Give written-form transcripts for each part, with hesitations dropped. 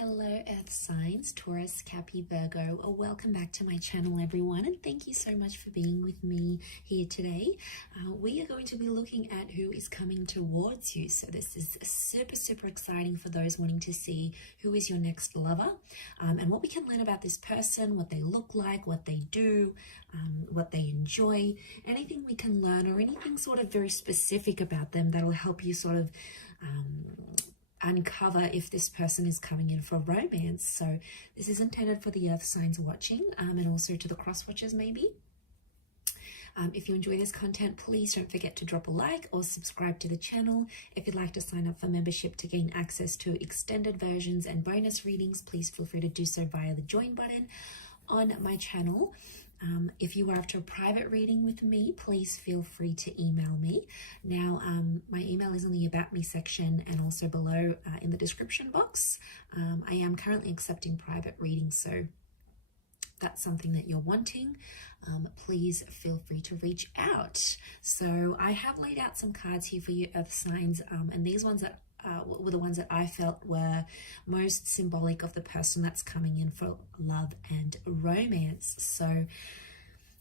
Hello Earth signs, Taurus, Capi, Virgo. Welcome back to my channel everyone, and thank you so much for being with me here today. We are going to be looking at who is coming towards you. So this is super exciting for those wanting to see who is your next lover, and what we can learn about this person, what they look like, what they do, what they enjoy, anything we can learn or anything sort of very specific about them that'll help you sort of uncover if this person is coming in for romance. So this is intended for the earth signs watching, and also to the cross watchers maybe. If you enjoy this content, please don't forget to drop a like or subscribe to the channel. If you'd like to sign up for membership to gain access to extended versions and bonus readings, please feel free to do so via the join button on my channel. If you are after a private reading with me, please feel free to email me. Now, my email is in the About Me section and also below in the description box. I am currently accepting private readings, so that's something that you're wanting, please feel free to reach out. So I have laid out some cards here for you earth signs, and these ones that were the ones that I felt were most symbolic of the person that's coming in for love and romance. So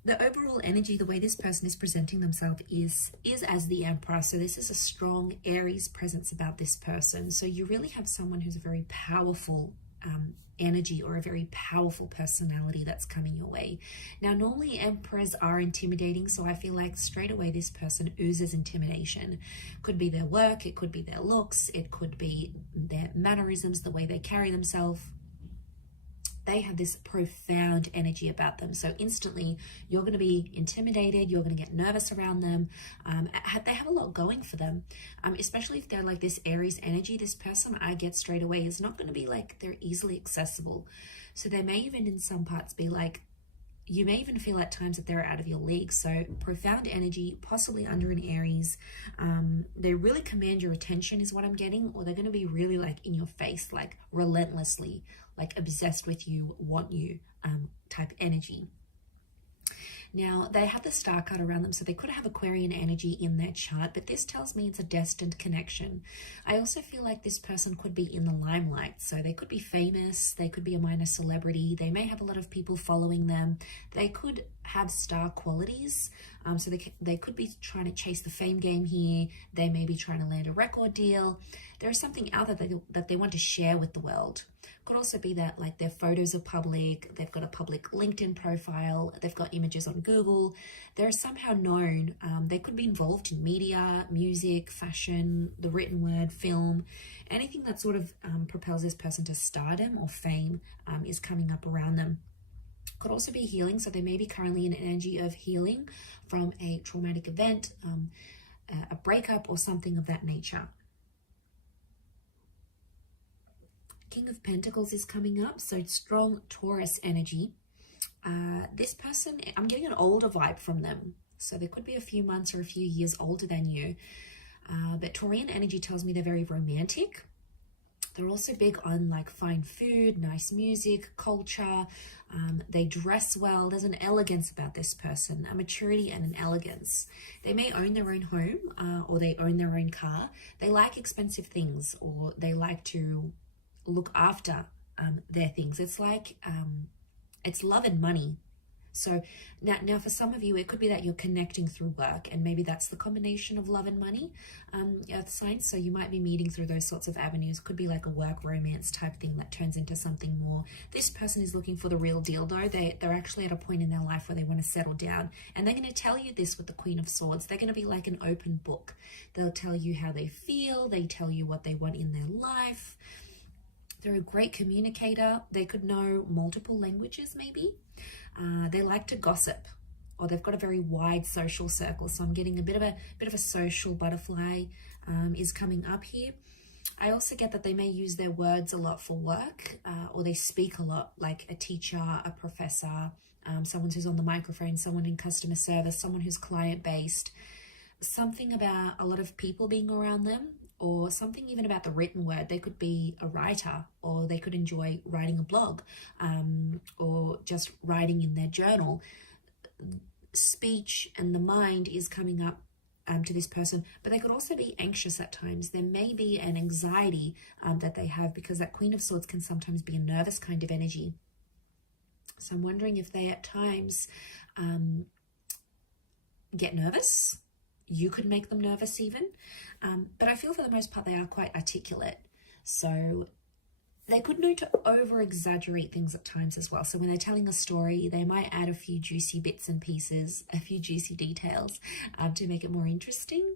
the overall energy, the way this person is presenting themselves is as the Emperor. So this is a strong Aries presence about this person. So you really have someone who's a very powerful energy or a very powerful personality that's coming your way. Now, normally emperors are intimidating, so I feel like straight away this person oozes intimidation. Could be their work, it could be their looks, it could be their mannerisms, the way they carry themselves. They have this profound energy about them. So instantly you're going to be intimidated. You're going to get nervous around them. They have a lot going for them, especially if they're like this Aries energy. This person I get straight away is not going to be like they're easily accessible. So they may even in some parts be like, you may even feel at times that they're out of your league. So profound energy, possibly under an Aries. They really command your attention is what I'm getting, or they're going to be really like in your face, like relentlessly, like obsessed with you, want you type energy. Now, they have the star card around them, so they could have Aquarian energy in their chart, but this tells me it's a destined connection. I also feel like this person could be in the limelight, so they could be famous, they could be a minor celebrity, they may have a lot of people following them, they could have star qualities, so they could be trying to chase the fame game here, they may be trying to land a record deal. There is something out there that they want to share with the world. Could also be that like their photos are public, they've got a public LinkedIn profile, they've got images on Google, they're somehow known. They could be involved in media, music, fashion, the written word, film, anything that sort of propels this person to stardom or fame is coming up around them. Could also be healing, so they may be currently in an energy of healing from a traumatic event, a breakup or something of that nature. King of Pentacles is coming up, so strong Taurus energy. This person, I'm getting an older vibe from them. So there could be a few months or a few years older than you. But Taurian energy tells me they're very romantic. They're also big on like fine food, nice music, culture. They dress well. There's an elegance about this person, a maturity and an elegance. They may own their own home or they own their own car. They like expensive things, or they like to look after their things. It's like it's love and money. So now for some of you it could be that you're connecting through work, and maybe that's the combination of love and money, earth signs. So you might be meeting through those sorts of avenues. Could be like a work romance type thing that turns into something more. This person is looking for the real deal though. They're actually at a point in their life where they want to settle down, and they're going to tell you this with the Queen of Swords. They're going to be like an open book. They'll tell you how they feel. They tell you what they want in their life. They're a great communicator. They could know multiple languages maybe. They like to gossip, or they've got a very wide social circle. So I'm getting a bit of a social butterfly is coming up here. I also get that they may use their words a lot for work, or they speak a lot, like a teacher, a professor, someone who's on the microphone, someone in customer service, someone who's client-based. Something about a lot of people being around them, or something even about the written word. They could be a writer, or they could enjoy writing a blog, or just writing in their journal. Speech and the mind is coming up to this person, but they could also be anxious at times. There may be an anxiety that they have, because that Queen of Swords can sometimes be a nervous kind of energy. So I'm wondering if they at times get nervous. You could make them nervous even. But I feel for the most part they are quite articulate. So they could know to over-exaggerate things at times as well. So when they're telling a story, they might add a few juicy bits and pieces, a few juicy details to make it more interesting.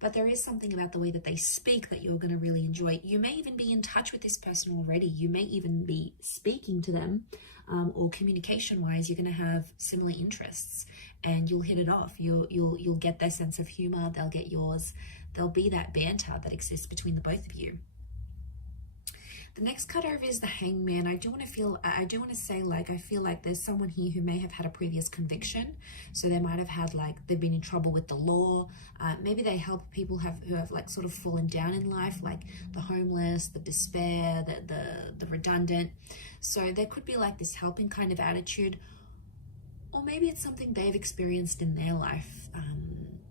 But there is something about the way that they speak that you're going to really enjoy. You may even be in touch with this person already. You may even be speaking to them, or communication-wise, you're going to have similar interests, and you'll hit it off. You'll get their sense of humor. They'll get yours. There'll be that banter that exists between the both of you. The next card over is the Hangman. I do want to say, like, I feel like there's someone here who may have had a previous conviction. So they might have had, like, they've been in trouble with the law. Maybe they help people who have like sort of fallen down in life, like the homeless, the despair, the redundant. So there could be like this helping kind of attitude, or maybe it's something they've experienced in their life.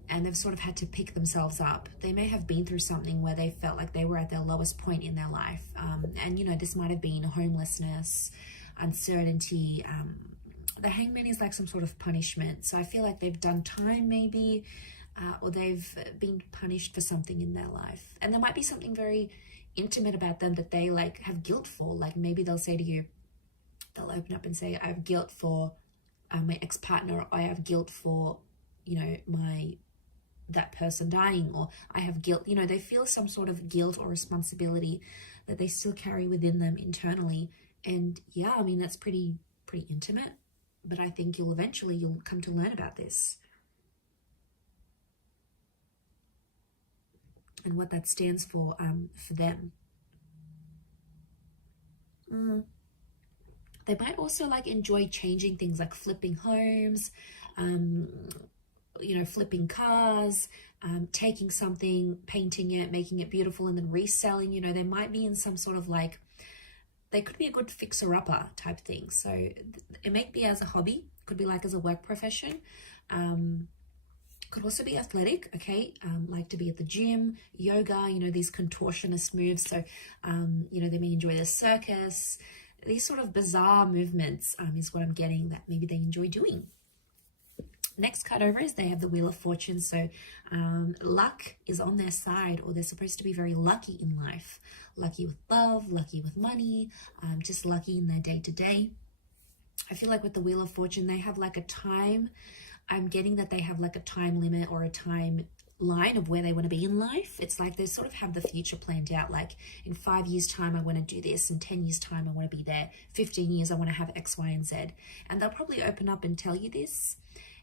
And they've sort of had to pick themselves up. They may have been through something where they felt like they were at their lowest point in their life. And, you know, this might have been homelessness, uncertainty. The Hangman is like some sort of punishment. So I feel like they've done time maybe, or they've been punished for something in their life. And there might be something very intimate about them that they like have guilt for. Like maybe they'll say to you, they'll open up and say, I have guilt for my ex-partner, or I have guilt for, you know, that person dying, or I have guilt. You know, they feel some sort of guilt or responsibility that they still carry within them internally. And yeah, I mean, that's pretty intimate, but I think you'll come to learn about this and what that stands for them. They might also like enjoy changing things, like flipping homes, you know, flipping cars, taking something, painting it, making it beautiful, and then reselling. You know, they might be in some sort of like, they could be a good fixer-upper type thing. So it may be as a hobby, could be like as a work profession, could also be athletic, okay, like to be at the gym, yoga, you know, these contortionist moves. So, you know, they may enjoy the circus. These sort of bizarre movements is what I'm getting that maybe they enjoy doing. Next card over is they have the Wheel of Fortune. So luck is on their side, or they're supposed to be very lucky in life. Lucky with love, lucky with money, just lucky in their day-to-day. I feel like with the Wheel of Fortune, they have like a time. I'm getting that they have like a time limit or a time line of where they want to be in life. It's like they sort of have the future planned out, like in 5 years time I want to do this, in 10 years time I want to be there, 15 years I want to have X, Y, and Z. And they'll probably open up and tell you this.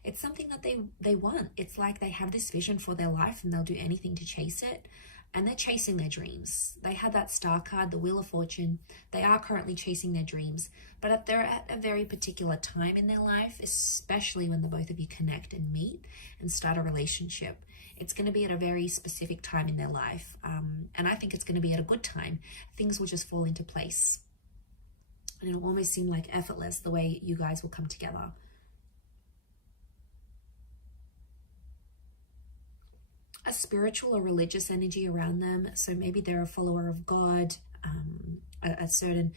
It's something that they want. It's like they have this vision for their life and they'll do anything to chase it. And they're chasing their dreams. They had that star card, the Wheel of Fortune. They are currently chasing their dreams, but they're at a very particular time in their life, especially when the both of you connect and meet and start a relationship. It's going to be at a very specific time in their life. And I think it's going to be at a good time. Things will just fall into place. And it'll almost seem like effortless the way you guys will come together. A spiritual or religious energy around them. So maybe they're a follower of God, a certain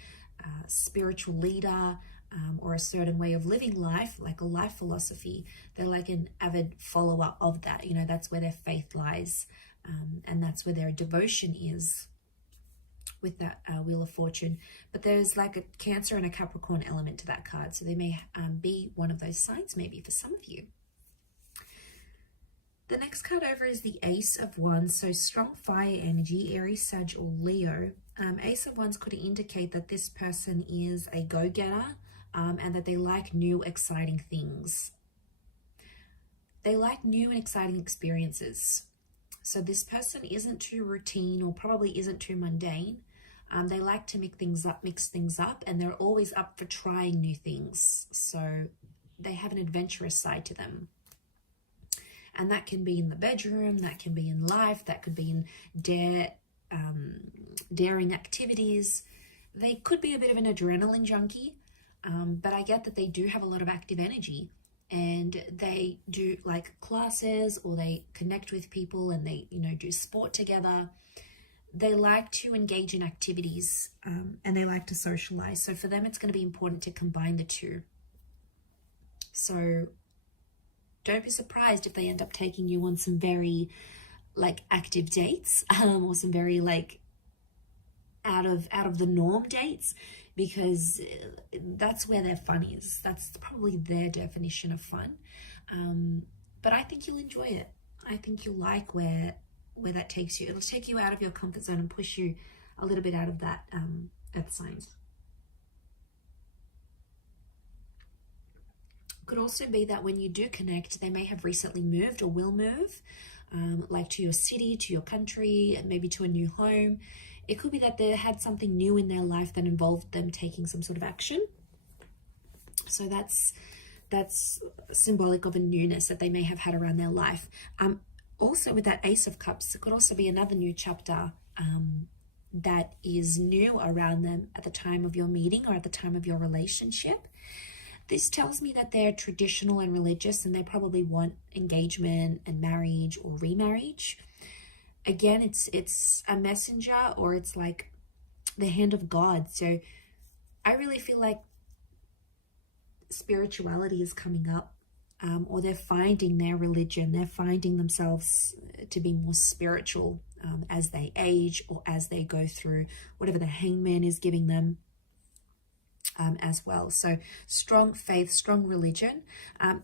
spiritual leader, or a certain way of living life, like a life philosophy. They're like an avid follower of that. You know, that's where their faith lies, and that's where their devotion is with that Wheel of Fortune. But there's like a Cancer and a Capricorn element to that card. So they may be one of those signs maybe for some of you. The next card over is the Ace of Wands. So strong fire energy, Aries, Sag, or Leo. Ace of Wands could indicate that this person is a go-getter, and that they like new, exciting things. They like new and exciting experiences. So this person isn't too routine, or probably isn't too mundane. They like to mix things up, and they're always up for trying new things. So they have an adventurous side to them. And that can be in the bedroom, that can be in life, that could be in daring activities. They could be a bit of an adrenaline junkie, but I get that they do have a lot of active energy. and they do like classes, or they connect with people and they, you know, do sport together. They like to engage in activities, and they like to socialize. So for them, it's going to be important to combine the two. So don't be surprised if they end up taking you on some very like active dates, or some very like out of the norm dates, because that's where their fun is. That's probably their definition of fun. But I think you'll enjoy it. I think you'll like where that takes you. It'll take you out of your comfort zone and push you a little bit out of that earth signs. Could also be that when you do connect, they may have recently moved or will move, like to your city, to your country, maybe to a new home. It could be that they had something new in their life that involved them taking some sort of action. So that's symbolic of a newness that they may have had around their life. Also with that Ace of Cups, it could also be another new chapter that is new around them at the time of your meeting or at the time of your relationship. This tells me that they're traditional and religious, and they probably want engagement and marriage or remarriage. Again, it's a messenger, or it's like the hand of God. So I really feel like spirituality is coming up, or they're finding their religion. They're finding themselves to be more spiritual as they age, or as they go through whatever the hangman is giving them. As well. So strong faith, strong religion.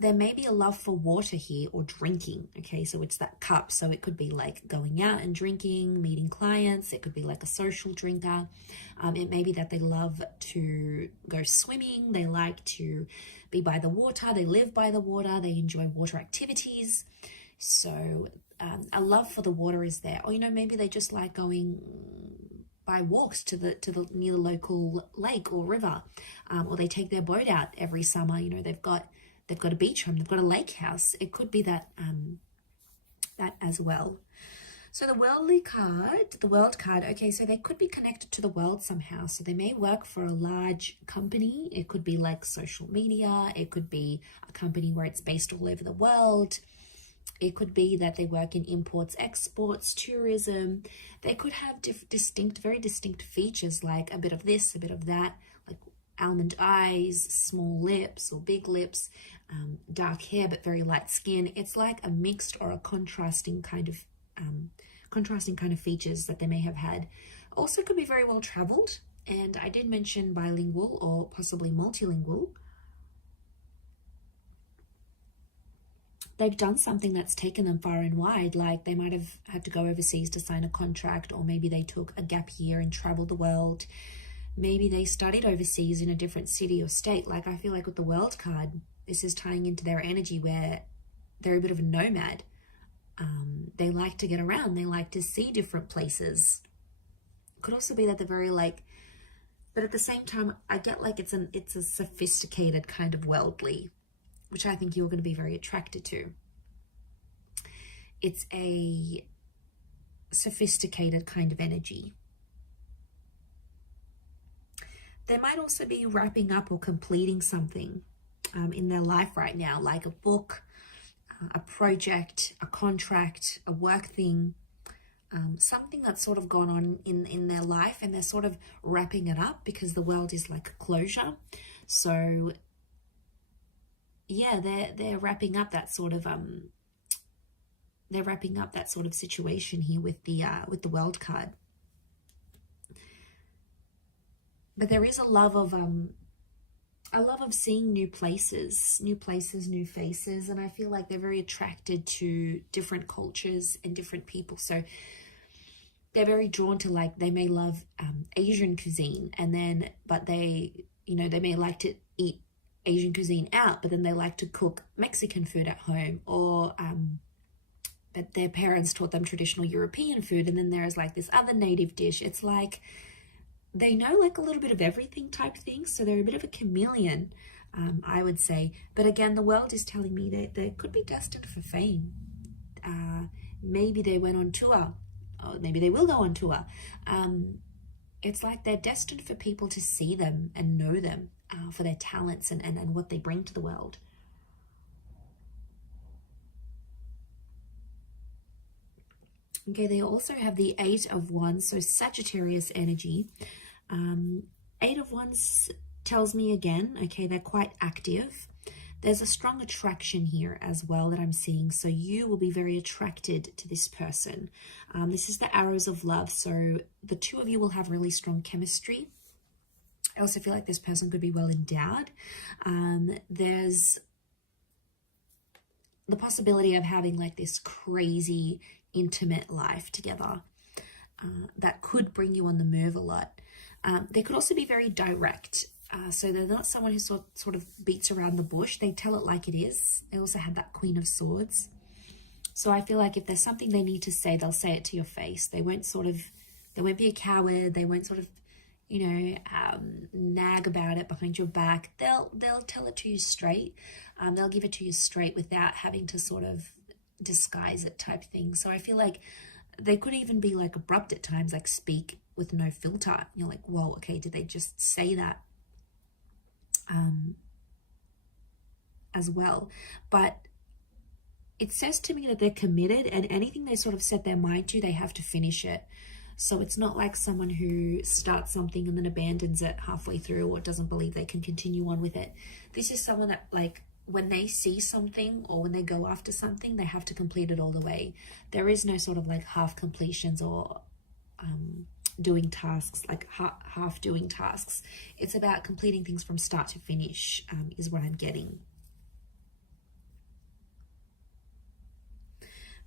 There may be a love for water here, or drinking. Okay, so it's that cup. So it could be like going out and drinking, meeting clients. It could be like a social drinker. It may be that they love to go swimming. They like to be by the water. They live by the water. They enjoy water activities. So a love for the water is there. Or, you know, maybe they just like going by walks to the near the local lake or river, or they take their boat out every summer. You know, they've got a beach home, they've got a lake house. It could be that that as well. So the world card, okay, so they could be connected to the world somehow. So they may work for a large company. It could be like social media. It could be a company where it's based all over the world. It could be that they work in imports, exports, tourism. They could have very distinct features, like a bit of this, a bit of that, like almond eyes, small lips or big lips, dark hair but very light skin. It's like a mixed or a contrasting kind of features that they may have had. Also could be very well traveled, and I did mention bilingual or possibly multilingual. They've done something that's taken them far and wide, like they might have had to go overseas to sign a contract, or maybe they took a gap year and traveled the world. Maybe they studied overseas in a different city or state. Like I feel like with the world card, this is tying into their energy where they're a bit of a nomad. They like to get around. They like to see different places. Could also be that they're very like, but at the same time, I get like it's a sophisticated kind of worldly, which I think you're going to be very attracted to. It's a sophisticated kind of energy. They might also be wrapping up or completing something in their life right now, like a book, a project, a contract, a work thing, something that's sort of gone on in their life, and they're sort of wrapping it up because the world is like a closure. So yeah, they're wrapping up that sort of situation here with the world card. But there is a love of seeing new places, new faces, and I feel like they're very attracted to different cultures and different people. So they're very drawn to, like, they may love Asian cuisine, but they may like to eat Asian cuisine out, but then they like to cook Mexican food at home, or but their parents taught them traditional European food, and then there's like this other native dish. It's like they know like a little bit of everything type thing, so they're a bit of a chameleon, I would say. But again, the world is telling me that they could be destined for fame. Maybe they went on tour, or maybe they will go on tour. It's like they're destined for people to see them and know them for their talents and what they bring to the world. Okay, they also have the Eight of Wands, so Sagittarius energy. Eight of Wands tells me again, okay, they're quite active. There's a strong attraction here as well that I'm seeing. So you will be very attracted to this person. This is the arrows of love. So the two of you will have really strong chemistry. I also feel like this person could be well endowed. There's the possibility of having like this crazy intimate life together that could bring you on the move a lot. They could also be very direct. So they're not someone who sort of beats around the bush. They tell it like it is. They also have that Queen of Swords. So I feel like if there's something they need to say, they'll say it to your face. They won't be a coward. They won't sort of, you know, nag about it behind your back. They'll tell it to you straight. They'll give it to you straight without having to sort of disguise it type thing. So I feel like they could even be like abrupt at times, like speak with no filter. You're like, whoa, okay, did they just say that? As well. But it says to me that they're committed, and anything they sort of set their mind to, they have to finish it. So it's not like someone who starts something and then abandons it halfway through or doesn't believe they can continue on with it. This is someone that, like, when they see something or when they go after something, they have to complete it all the way. There is no sort of like half completions or doing tasks, like half doing tasks. It's about completing things from start to finish, is what I'm getting.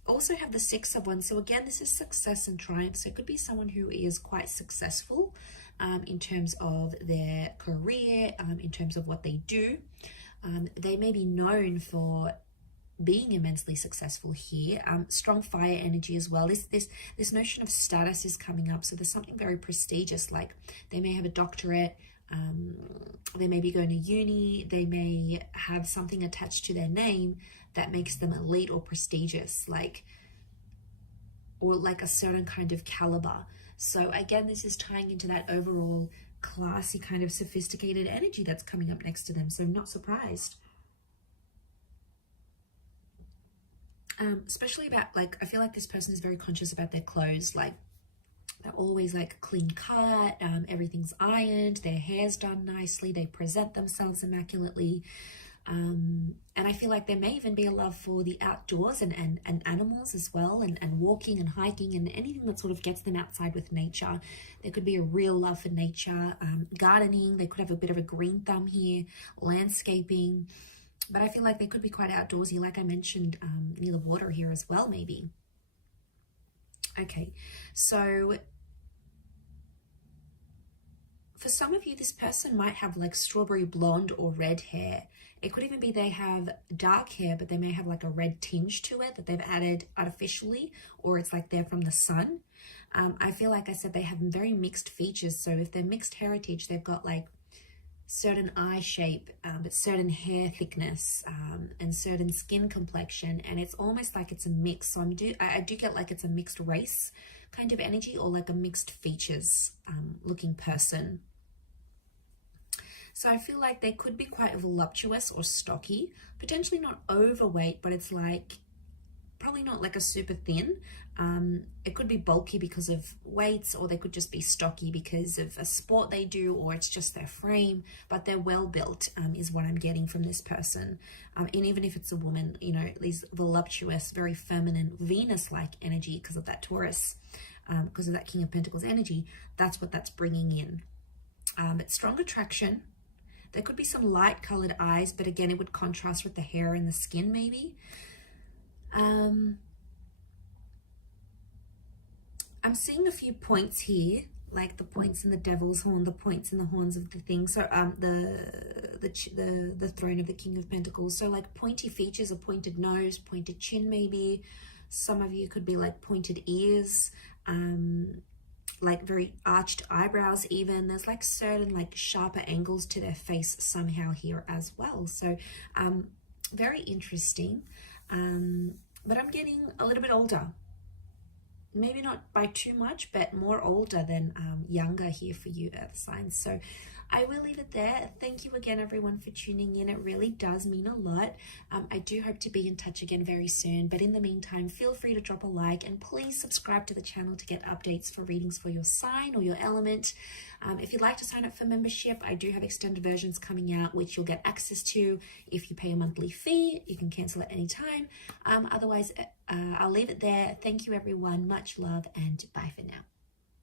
Also have the Six of Wands. So again, this is success and triumph. So it could be someone who is quite successful in terms of their career, in terms of what they do. They may be known for being immensely successful here. Strong fire energy as well. This notion of status is coming up. So there's something very prestigious, like they may have a doctorate, they may be going to uni, they may have something attached to their name that makes them elite or prestigious, like, or like a certain kind of caliber. So again, this is tying into that overall classy kind of sophisticated energy that's coming up next to them. So I'm not surprised. Especially about, like, I feel like this person is very conscious about their clothes. Like, they're always like clean cut, everything's ironed, their hair's done nicely, they present themselves immaculately. And I feel like there may even be a love for the outdoors and animals as well, and walking and hiking and anything that sort of gets them outside with nature. There could be a real love for nature, gardening. They could have a bit of a green thumb here, landscaping. But I feel like they could be quite outdoorsy, like I mentioned, near the water here as well, maybe. Okay, so for some of you, this person might have like strawberry blonde or red hair. It could even be they have dark hair, but they may have like a red tinge to it that they've added artificially, or it's like they're from the sun. I feel like I said they have very mixed features. So if they're mixed heritage, they've got like certain eye shape, but certain hair thickness, and certain skin complexion, and it's almost like it's a mix. So I do get like it's a mixed race kind of energy, or like a mixed features looking person. So I feel like they could be quite voluptuous or stocky, potentially not overweight, but it's like probably not like a super thin. It could be bulky because of weights, or they could just be stocky because of a sport they do, or it's just their frame, but they're well built, is what I'm getting from this person. And even if it's a woman, you know, these voluptuous, very feminine, Venus-like energy because of that Taurus, because of that King of Pentacles energy, that's what that's bringing in. It's strong attraction. There could be some light colored eyes, but again, it would contrast with the hair and the skin maybe. I'm seeing a few points here, like the points in the devil's horn, the points in the horns of the thing. So the throne of the King of Pentacles. So like pointy features, a pointed nose, pointed chin maybe. Some of you could be like pointed ears, like very arched eyebrows even. There's like certain like sharper angles to their face somehow here as well. So very interesting. But I'm getting a little bit older. maybe not by too much, but more older than younger here for you earth signs. So I will leave it there. Thank you again, everyone, for tuning in. It really does mean a lot. I do hope to be in touch again very soon. But in the meantime, feel free to drop a like and please subscribe to the channel to get updates for readings for your sign or your element. If you'd like to sign up for membership, I do have extended versions coming out, which you'll get access to if you pay a monthly fee. You can cancel at any time. Otherwise, I'll leave it there. Thank you, everyone. Much love and bye for now.